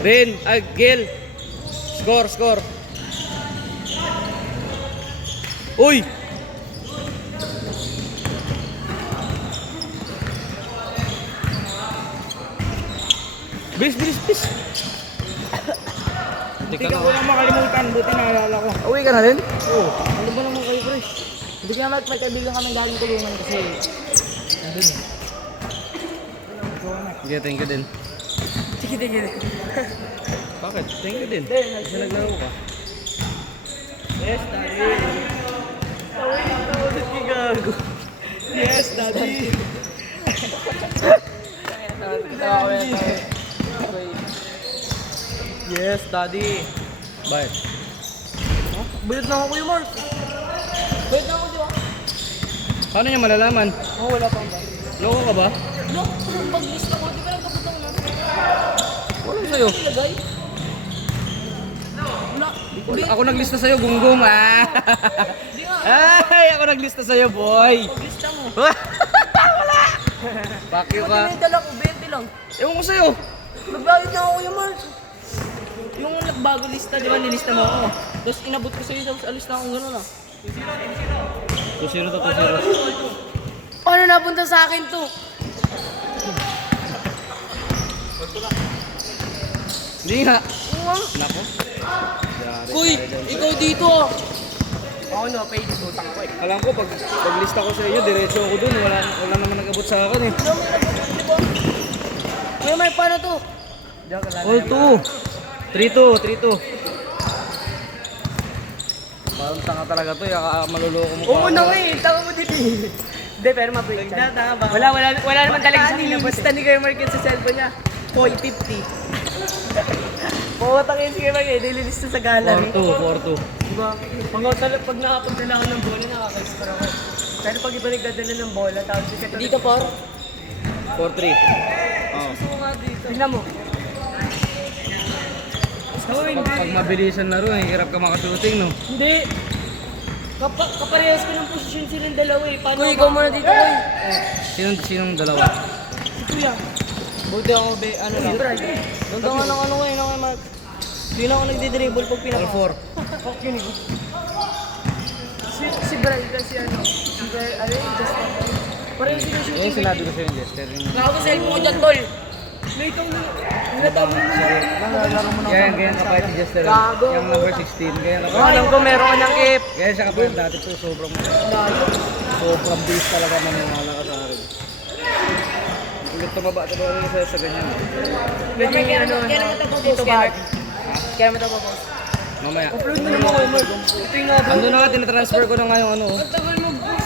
Rin, Gil. Score. Uy! Bilis. Hindi ka ko lang makalimutan, buti naalala ko. Uwi ka na rin? Oo. Ano ba naman kayo, pre? Hindi ka naman, may kaibigan kami galing tulungan kasi nandun eh. Sige, thank you din. Sige. Bakit? Thank you din. Kasi naglaro ka. Yes, daddy. Tawid ki gago. Yes, daddy. Yes, daddy. Bakit? Bayad na ako Kuya Mark. Bayad na ako, di ba? Paano niya malalaman? Oo, wala pang ba? Loko ka ba? No, pag-list ako, di ba nagkabutang na? Wala sa'yo. Ilagay? Wala. Ako naglista sa'yo, gunggong ah. Di nga. Ay, ako naglista sa'yo, boy. Pag-lista mo. Wala. Fuck you Pati ka. may dala ko, 20 lang. Ewan ko sa'yo. Magbayad na ako Kuya Mark. Yung nagbago lista, di ba nilista mo ako? Tapos inabot ko sa'yo, tapos alis na akong gano'n ah. 2-0 to 2-0. Paano napunta sa akin to? Hindi nga. Oo. Nako. Kuy, ikaw dito. Ako na, paid utang ko eh. Alam ko, paglista ko sa iyo, diretso ako dun. Wala naman nag-abot sa akin eh. Kuya Mark, paano to? All 2. 3-2. Parang tanga talaga to, maluloko mo pa. Oo na nga eh, tama mo dito eh. Hindi, pero mabait siya. Wala naman talaga sa nilista ni Kuya Mark yun sa cellphone niya. 450. Pawatang yun si Kuya Mark eh, nililista sa gallery. 4-2. Diba? Pag nakapunta ako ng bola, nakaka-score ako. Pero pag iba nagdadala ng bola, tawag siya ito. Dito, por? 4-3. Oh. Gusto ko nga dito. Tignan mo. Pag mabilisan laro, hirap ka makashooting, no? Hindi. Kaparehas ko ng posisyon silang dalawa eh. Paano Kuya, ikaw muna dito, Kuya. Sinong dalawa? Si Kuya. Buti ako, ano lang. Doon ka ng ano Kuya, Kuya Mark. Hindi na ako nagdi-dribble pag pinaka. All 4. Fuck yun eh. Si Brian kasi ano. Si Brian, ano yung just like parehas sila shooting. Yan sinabi ko sa'yo, Jester. Nakakasell mo ko dyan, tol. Late ako na. Natawag mo na. Ganyan kapayat ni Jester. Gago. Yung number 16. Ganyan kapayat. Alam ko meron ka ng kip. Ganyan siya kapayat dati po. Sobrang bilis talaga maniwala ka sa akin. Ulit tumaba talaga sa ganyan. Ganyan yung ano. Kaya naman ito po, boss. Kaya naman ito po, boss. Mamaya. Upload mo naman ko, Mark. Ito yung nga, Ando na nga, tinatransfer ko na nga yung ano. ang tagal mo, boss.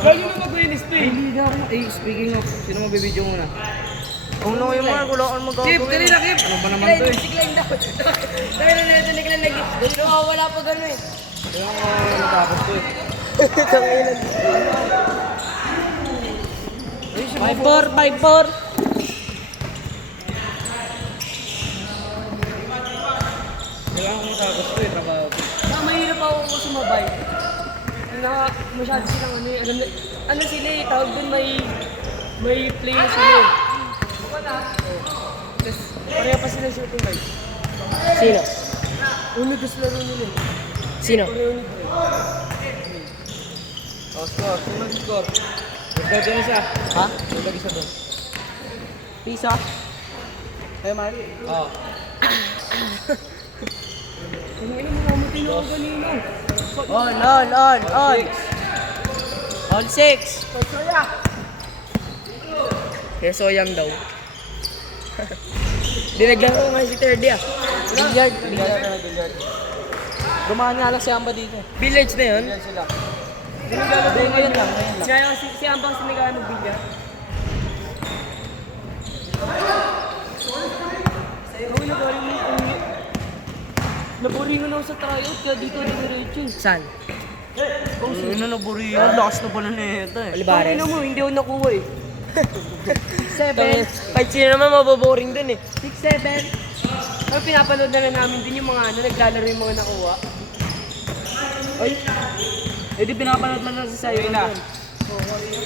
Lalo na mag-win stay. Hindi na ako. Speaking of, sino mabibidyo muna? Kung na yung Mark, wala kang magagawin. Kip, dali na Kip! Ano ba naman to eh? Siglang daw. Tayo na natin, naglang lagi. Gusto ko, wala pa gano'n eh. Kaya ako natapos to eh. Tangilan. 5-4. Kaya ako matapos to eh, trabaho ko. Mahirap ako kung sumabay. Masyado silang ano eh. Ano sila eh, tawag dun may play na sila eh. Tapos pareha pa sila shooting guys. Sino? Unidos laro nila eh. Sino? Pareho ni Bro. Oh, score. Sino nag-score? Nagdag din isa. Ha? Nagdag isa doon. Pisa? Hey, Mari. Oo. Ang ina mo, mamutin ako kanino. On 6. Pagsoya. Kaya soyang daw. Dinaglaro nga si Third ah. Billiard. Dumaan nga lang si Amba dito. Village na yun? Yan sila. Hindi, ngayon lang. Si Ambang sinigano billiard. Uy, nagaling mo yung ulit. Naburingan ako sa tryout kaya dito diretso. Saan? Uy, na naburingan. Lakas na pala na ito eh. Olivares? Ano mo, hindi ako nakuha eh. 6-7. Kahit sino naman maboboring dun eh. 6-7. Pero pinapanood na lang namin din yung mga ano, naglalaro yung mga nakuha. Ay! Eh di pinapanood lang sa sayo na.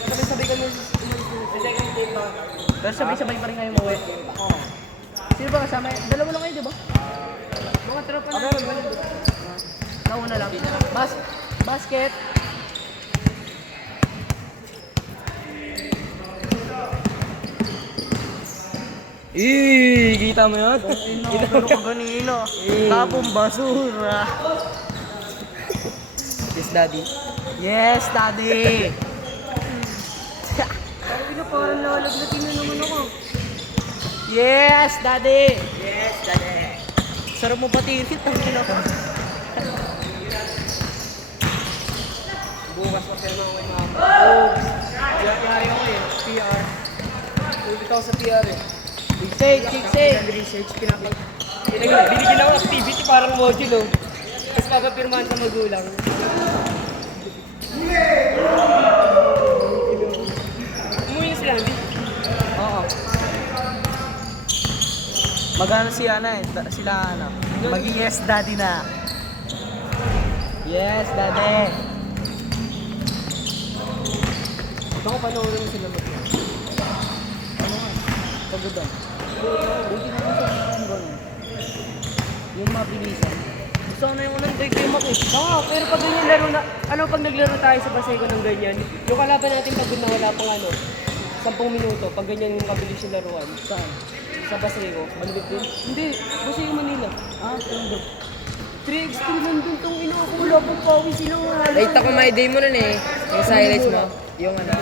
Sabay-sabay kami. Pero sabay-sabay pa rin kayo mawet. Sino ba kasama? Dalawa lang kayo, di ba? Mga tropa na. Nauna lang. Basket. Kita mo yun? Pero ko kanina. Tapong basura. Yes, daddy. Yes, daddy. Sabi na parang lalaglatin na naman ako. Yes, daddy. Yes, daddy. Sarap mo patirit. Ang ina ko. Bukas pa pero mga mga. Yari ako eh. PR. Ulit ako sa PR eh. Big save. Research, binigyan ako ng activity parang module oh. Tapos papapirmahan sa magulang. Umuwi na sila, hindi? Oo. Magano si Ana eh. Sila ano. Mag-yes daddy na. Yes, daddy. Baka panoorin mo sila mag Ano nga? Pagod ah. Buti naman sa mga ganun. Yung mabilisan. Gusto ko na yung unang take yung makis. Pero pag ganyan laro na, pag naglaro tayo sa Baseco ng ganyan, yung kalaban natin pagod na wala pang 10 minuto, pag ganyan yung kabilis yung laruan. Saan? Sa Baseco. Malibig din? Hindi, Baseco Manila. Tundo. 3x3 nandun tong ina ko, wala pang pawi sila nga. Nakita ko may day mo nun eh. Yung sa highlights mo. Yung ano.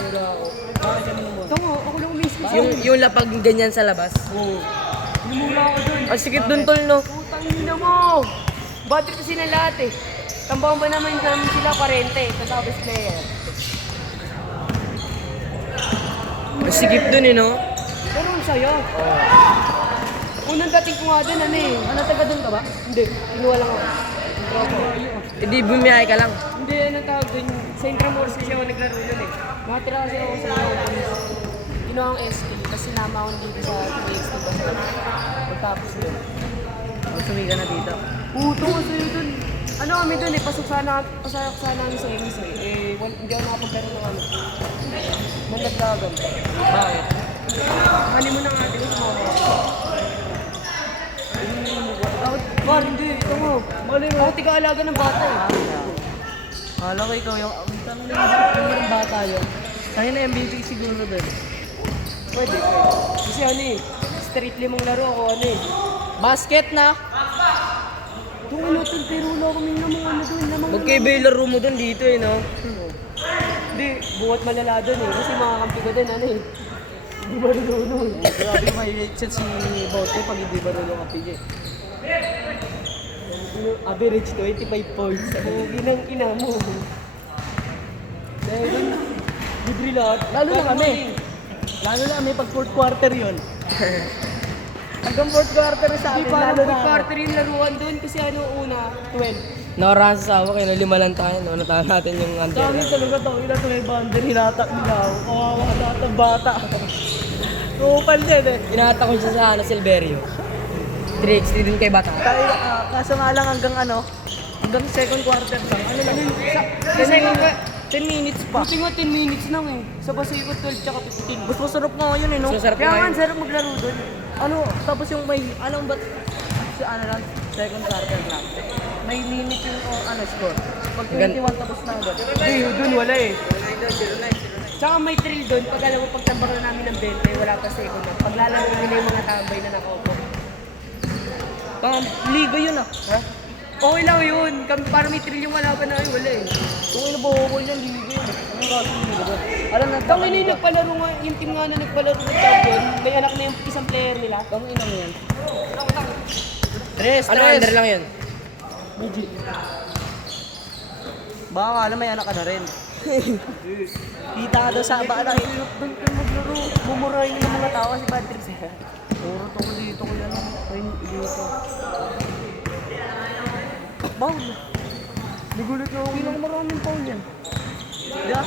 Bakit kami naman? Tama, ako lang umiss ko. Yung lapag ganyan sa labas. Oo. Lumula ako dun. Ang sikip dun tol no. Putang ina mo! Bad trip kasi na lahat eh. Tambakan ba naman sila 40, kasabas player. Ang sikip dun eh no. Pero ang saya. Unang dating ko nga dun, Taga dun ka ba? Hindi, kinuha lang ako. Tropo. Hindi bumiyahe ka lang. Hindi, tawag dun? Sa Intramuros kasi ako naglaro dun eh. Nakatira kasi ako sa kinuha ang SK, tapos sinama ako dito sa 2x na basta. Pagtapos dun. Sumi ka na dito. Puto kasi dun. Kami dun eh, pasok sana kami sa MS eh. Hindi ako nakapagpero ng Mandagdagan. Bakit? Mo na nga, di ko sumama. Bar, hindi. Ito mo. Mali mo. Ako tiga-alaga ng bata eh. Kala ko ikaw yung... Ang tanong na yung bata yun. Kaya na MVP siguro dun. Pwede. Kasi street limang laro ako Basket na! Kung tol, pero wala kami namang doon. Magkaiba yung laro mo dun dito eh no. Hindi, buhat malala doon eh. Kasi makakampi ko din, Hindi ba rin Grabe may headset si Bote pag hindi ba rin yung PJ. Average 25 points. Huwag inang ina mo. Dahil dun, libre lahat. Lalo na kami pag fourth quarter yun. Hanggang fourth quarter sa Hindi atin, parang lalo na quarter yung laruan doon kasi una, 12. Nakarahan sa sawa kayo, 5 lang tayo no. Natalo natin yung under. Dami talaga to, ina to may boundary, hinatak nila ako. Kawawa lahat ng bata. Kupal din eh. Inahata ko siya sa Silverio. 3x3 din kay Bata. Kaso nga lang hanggang second quarter lang. Ano lang yun? Kasi 10 minutes pa. buti nga 10 minutes lang eh. Sa Baseco 12 tsaka 15. Mas masarap nga yun eh, no? So sarap Kaya nga, nga ang yun. sarap maglaro doon. Tapos yung may, anong ba't, lang, second quarter lang. May limit yung, score. Pag 21 tapos na agad. Hindi, doon wala eh. Tsaka may thrill doon, pag alam mo, pagtambak na namin ng 20, wala pa second na. Paglalaro nila yung mga tambay na nakaupo. Pang liga yun ah. Ha? Okay lang yun, para may thrill yung wala pa na wala eh. Kung inabukol yan, liga yun. Anong kaso yung liga doon? Alam na, Tangin na yung nagpalaro nga, yung team nga na nagpalaro ng champion, may anak na yung isang player nila. Tangin ina mo yan. Ano under lang yun? Baka alam may anak ka na rin. Kita ka daw sa bala eh. Doon kayo maglaro, bumurahin ng mga tao si Bad Trips eh. Puro to ko dito ko yan. Ay, dito. Foul. Nagulat na ako. Pinakamaraming foul yan. Diba?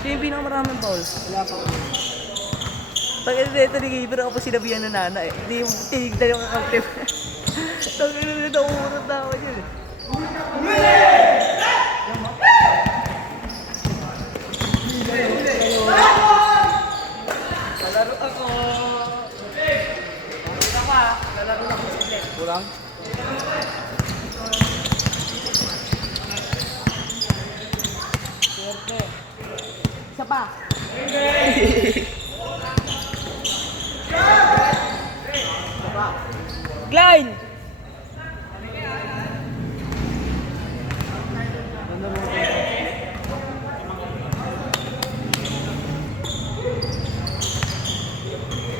Siya yung pinakamaraming foul. Wala pa. Pag ito ni Gabriel ako sinabihan na nana eh. Hindi yung tinignan yung kakampi. Tangin na naurot na ako yun eh. Palaro ako. Pakita ka. Lalaro lang ko saglit. Kulang? Swerte. Isa pa. Klein!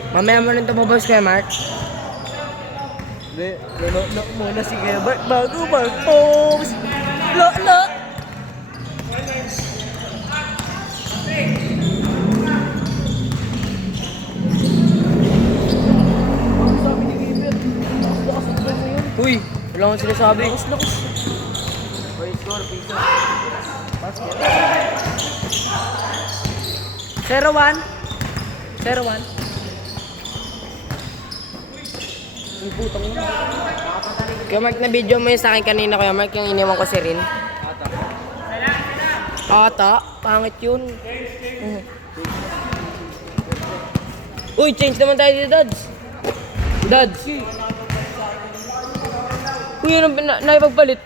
Mamaya mo rin tumabos kaya Mark. Hindi, lolo muna si Kuya Mark bago mag-post. Lo! Uy, wala akong sinasabi. Boy, score, piso. Basket. 0-1. 0-1. Kuya Mark, na video mo yung sa akin kanina, Kuya Mark, yung iniwan ko si Rin. Ata, pangit yun. Uy, change naman tayo dito, Dads. Dads. Uy, yun ang naipagpalit.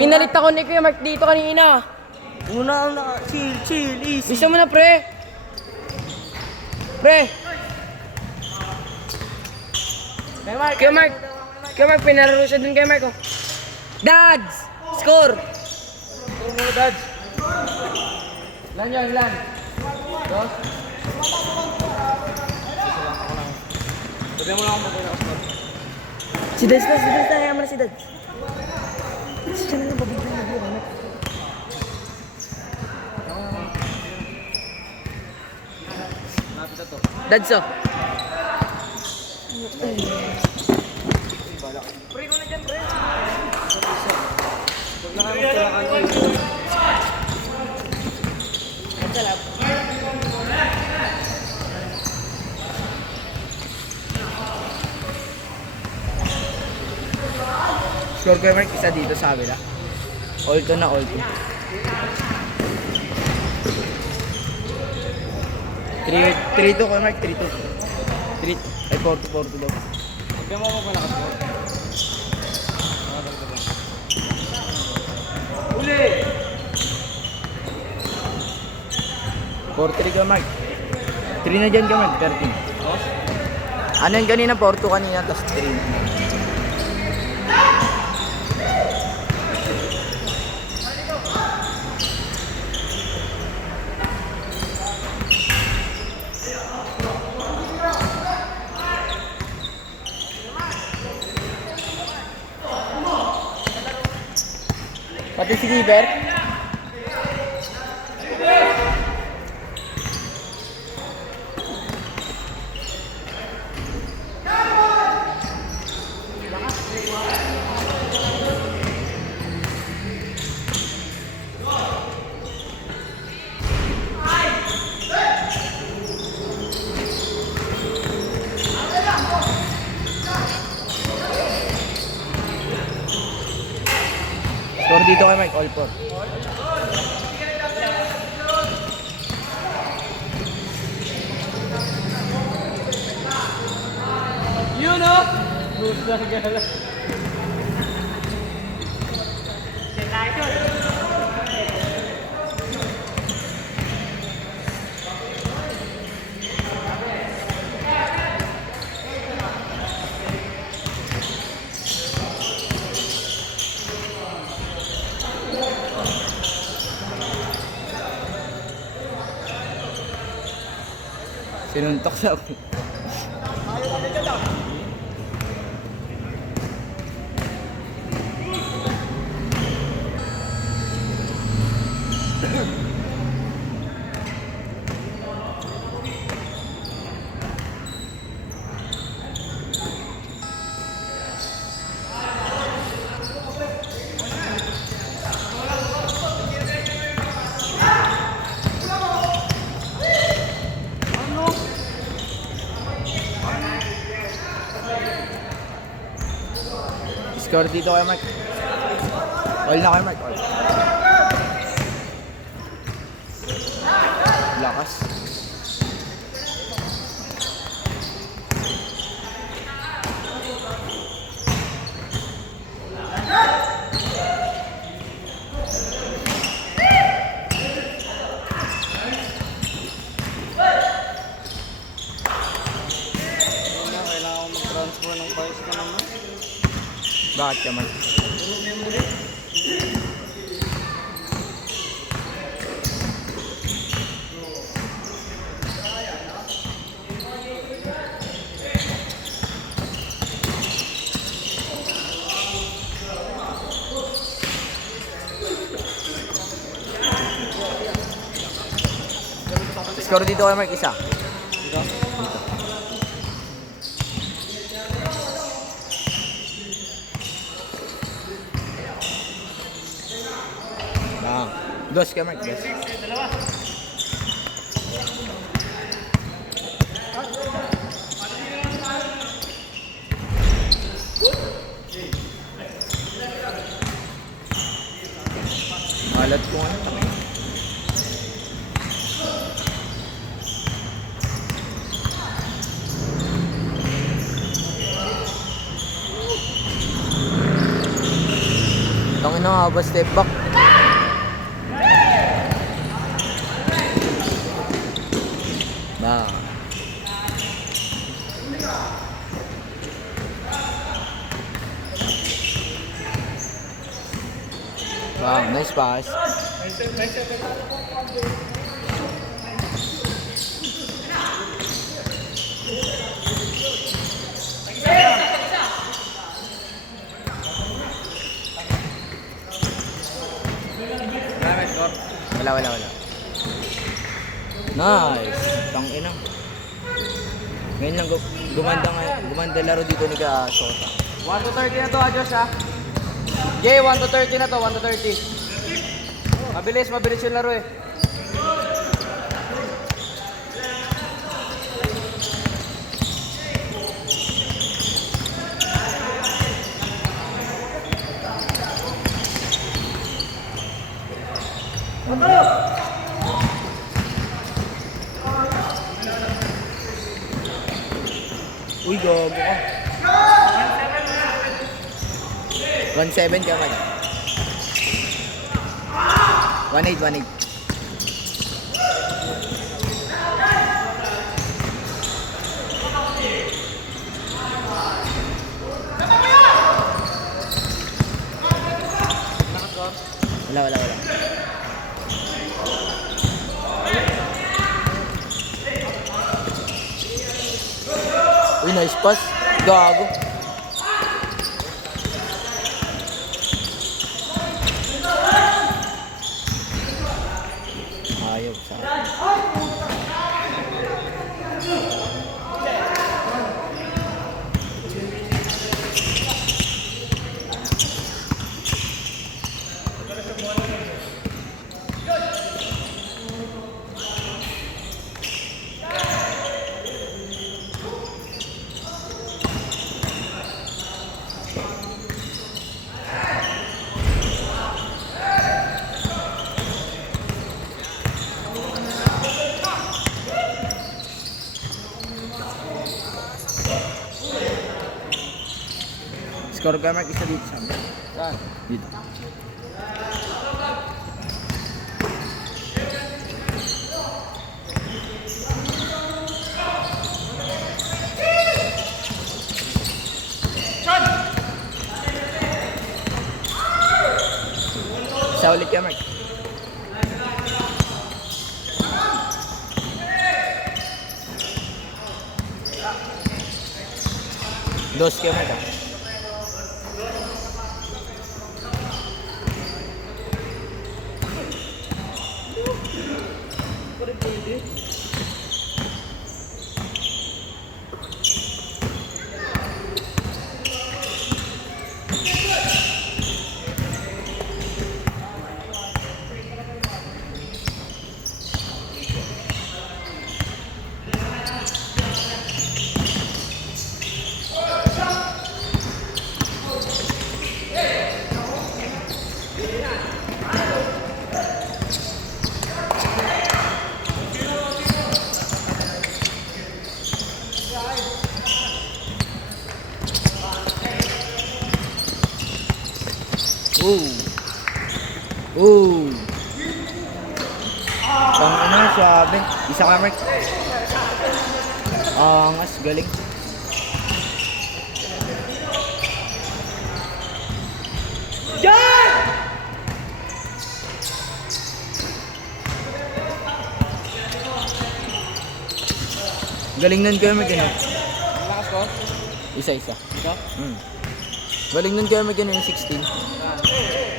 Pinalit ako ni Kuya Mark dito kanina. Una, chill, easy. Bisa mo na, pre. Pre. Kuya Mark. Kuya Mark, pinararo siya dun kay Mark, oh. Dads! Score! Score mo, Dads. Ilan yun, ilan? Dos? Sabi mo lang ako mag-una ako score. Si Dads na, kaya mo na si Dads. Siya na lang, babigyan na buo, Mark. Napita to. Dads, oh. Huwag na kayo magkalakan ko. Score ko yung Mark, isa dito sa kabila. All-to na all-to. 3-2 ko Mark, 3-2. 4-2 daw. Sabi mo ako nakaskor. Uli! 4-3 ka Mark. 3 na dyan ka Mark, 13. Ano yun kanina? 4-2 kanina, tapos 3. Pati si Giver. Score dito kay Mike, all 4. Yun o! Gusto na gala. Sinuntok sa Score dito kay Mike. All na kay Mike, all. Lakas. Bakit ka man? Score dito kay Mark, isa. Dito. Dos kay Mark, dos. Malat ko ano tangin. Tangin na nga ba step back? Nah. Wow, nice pass. Wala. Nice. Tangina. Ngayon lang gumanda laro dito ni Ka Sota. 1 to 30 na to, Adjos ha. Jay, 1 to 30 na to, 1 to 30. Mabilis yung laro eh. Uy, gogo ka. 1-7 ka man. 1-8. Wala. Uy, nice pass. Gago. Ayaw sa score ka Mark, isa dito sa amin. Saan? Dito. Isa ulit ka Mark. Dos ka Mark. Tangina, suabe. Isa ka Mark. Angas, galing. Galing nun kayo mag Malakas ko? Isa-isa. Ito? Galing nun kayo mag yung 16.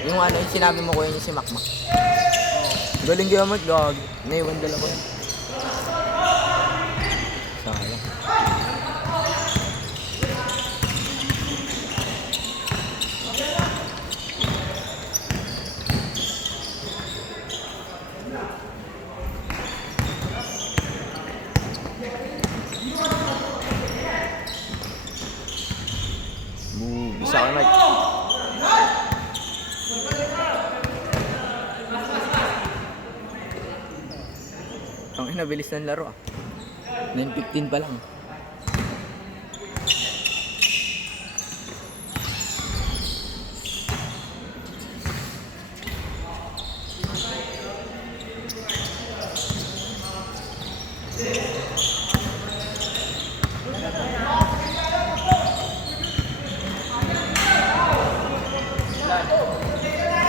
Yung ano, yung sinabi mo ko yun yung si Makmak. Galing kayo mag-log. Naiwan dala ko. Sayang. Isa ka Mike. Ang inabilis ng laro 9:15 pa lang.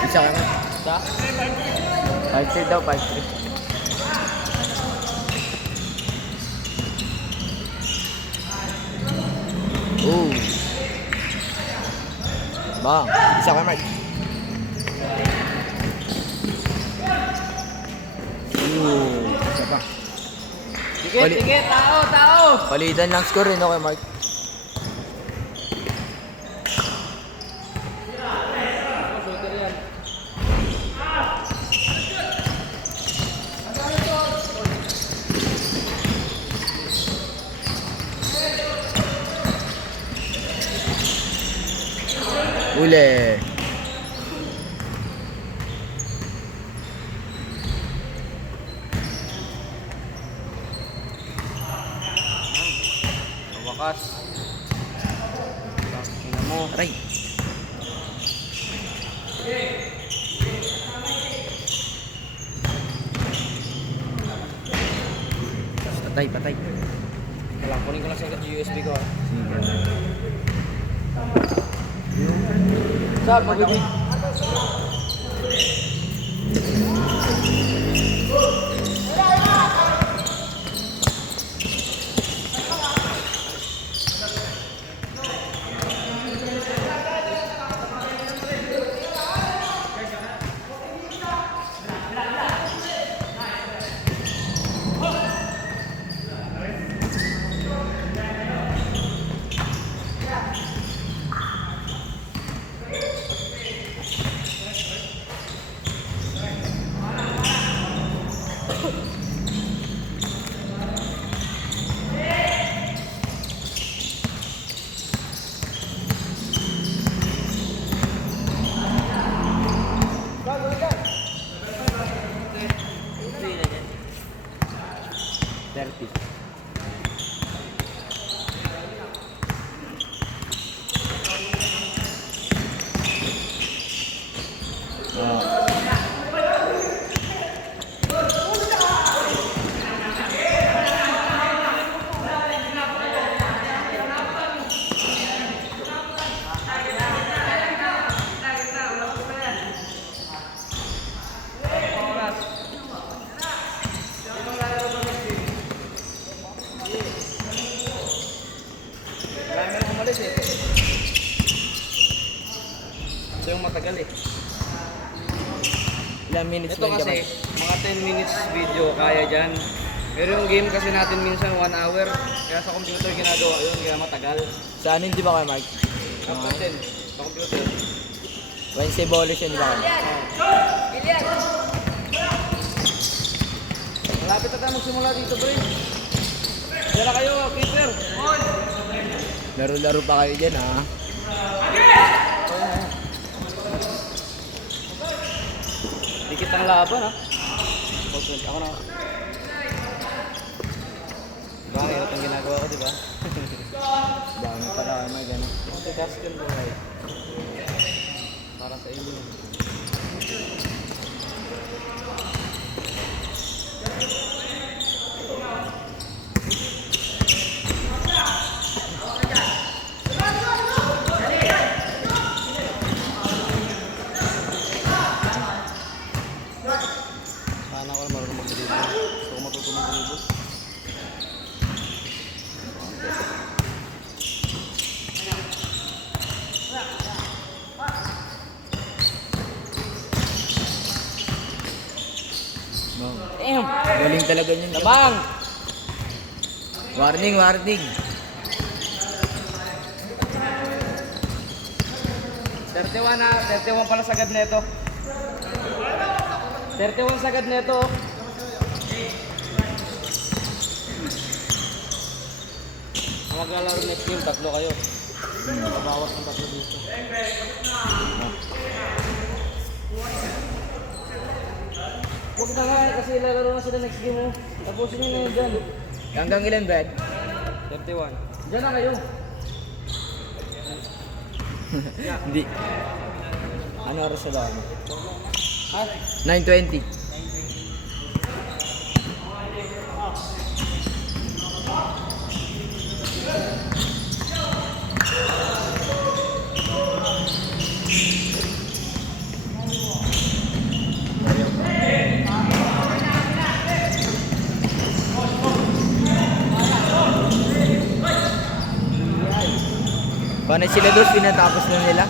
Isa ka Mike. Isa? 5-3 daw, 5-3. Oh. Bang, isa ka Mark. Isa pa. Dikit, Bali- dikit, tao! Palitan lang score rin, okay Mark. Shooter yan. Uli. Wakas. Tingnan mo. Aray. Patay. Walang kunin ko lang sa USB ko. Saan? Magbibig. umalis eh. Ito yung matagal eh. Ilang minutes Ito lang kasi, gaman? mga 10 minutes video kaya dyan. Pero yung game kasi natin minsan 1 hour. Kaya sa computer ginagawa yun, kaya matagal. Sa ano di ba kayo, Mark? Tapos din, sa computer. Wednesday bowlers yun, di ba kayo? Malapit na tayo magsimula dito, bro. Diyan na kayo, Peter. Laro-laro pa kayo dyan, ha? Dikit ang laban, ha? Ako na. Bakit itong ginagawa ko, di ba? Dami pala kayo, Mark, ano? Matigas yun, buhay. Para sa inyo. Sana ako marunong mag-deliver. Gusto ko matutulong deliver. Galing talaga yun. Tabang! Warning, warning. 31 na, 31 pala sagad nito. 31 sagad nito. Ang maglalaro next game, tatlo kayo. Babawas ng tatlo dito. Huwag na nga, kasi ilalaro na sila next game mo. Tapusin nyo na yun dyan. Hanggang ilan, Brad? 31. Dyan na kayo. Hindi. Ano oras na daw? Ha? 9:20. Paano sila doon? Pinatapos na nila?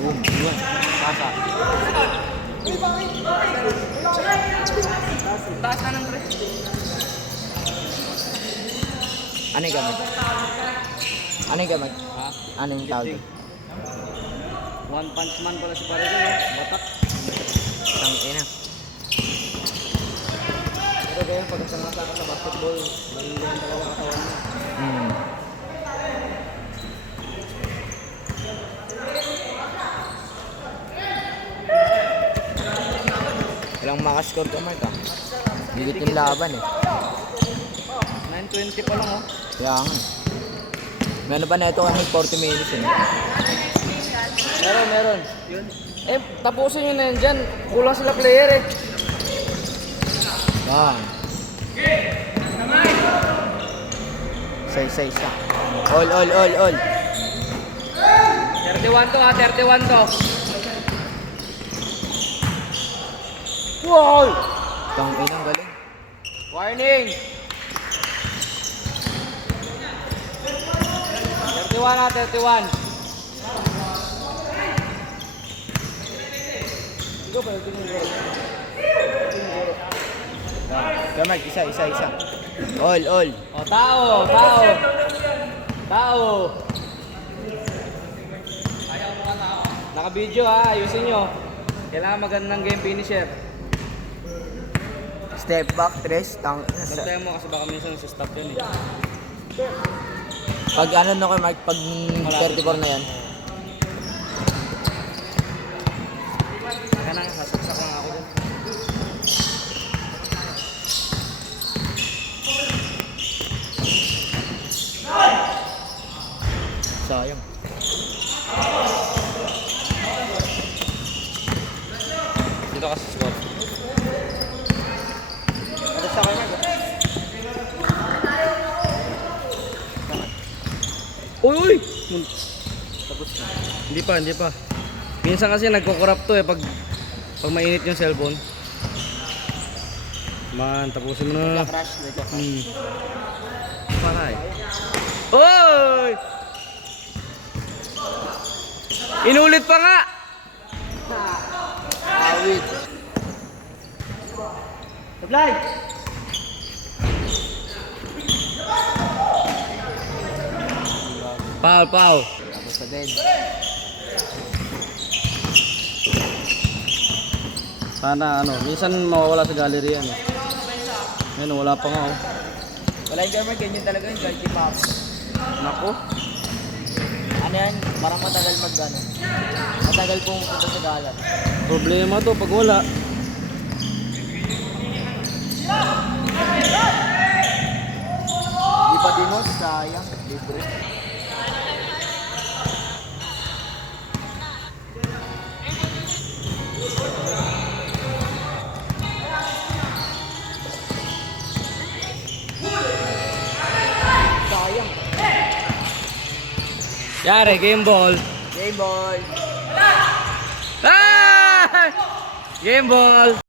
Boom. Yun. Pasa. Taas na ng pre. Ano yung gamit? Ano yung gamit? Ha? Ano yung tawag doon? One punch man pala si Paredo, no? Batak. Tangina. Pero kaya pag samasa ka sa basketball, malindihan talaga katawan mo. Hmm. Walang makascore ka, Mark, ah. Higit yung laban, eh. 9:20 pa lang, oh. Kaya nga. Meron ba na ito kami 40 minutes, eh? Meron. Yun. Eh, tapusin nyo na yun dyan. Kulang sila player, eh. Yan. Isa. All. 31 to, ha? 31 to. Wow! Tangina, galing. Warning! 31 ha, 31. Ikaw ba yung tiniguro? Kaya, Mark, isa. All. O, tao. Naka-video ha, ayusin nyo. Kailangan magandang game finisher. Step back, tres, Bantayan mo kasi baka minsan nasa-stop yun, eh. Pag ano na kay Mark, pag 34 na yan. Kaya nang sasaksak lang ako dun. Sayang. Dito kasi score. Ano sa kanya? Uy! Tapos na. Hindi pa. Minsan kasi nagko-corrupt to, eh, pag mainit yung cellphone. Man, tapusin mo na. Crash, Paray. Oy! Inulit pa nga! Awit. Supply! Foul. Tapos sa dead. Sana minsan mawawala sa gallery yan. Yan, wala pa nga, oh. Wala yung Mark, ganyan talaga yung Galti Pop. Nako. Ano yan? Parang matagal mag-ano. Matagal pong punta sa galan. Problema to pag wala. Di pa dinos, sayang. Libre. Sayang. Yare, game ball. Game ball. Ah! Game ball.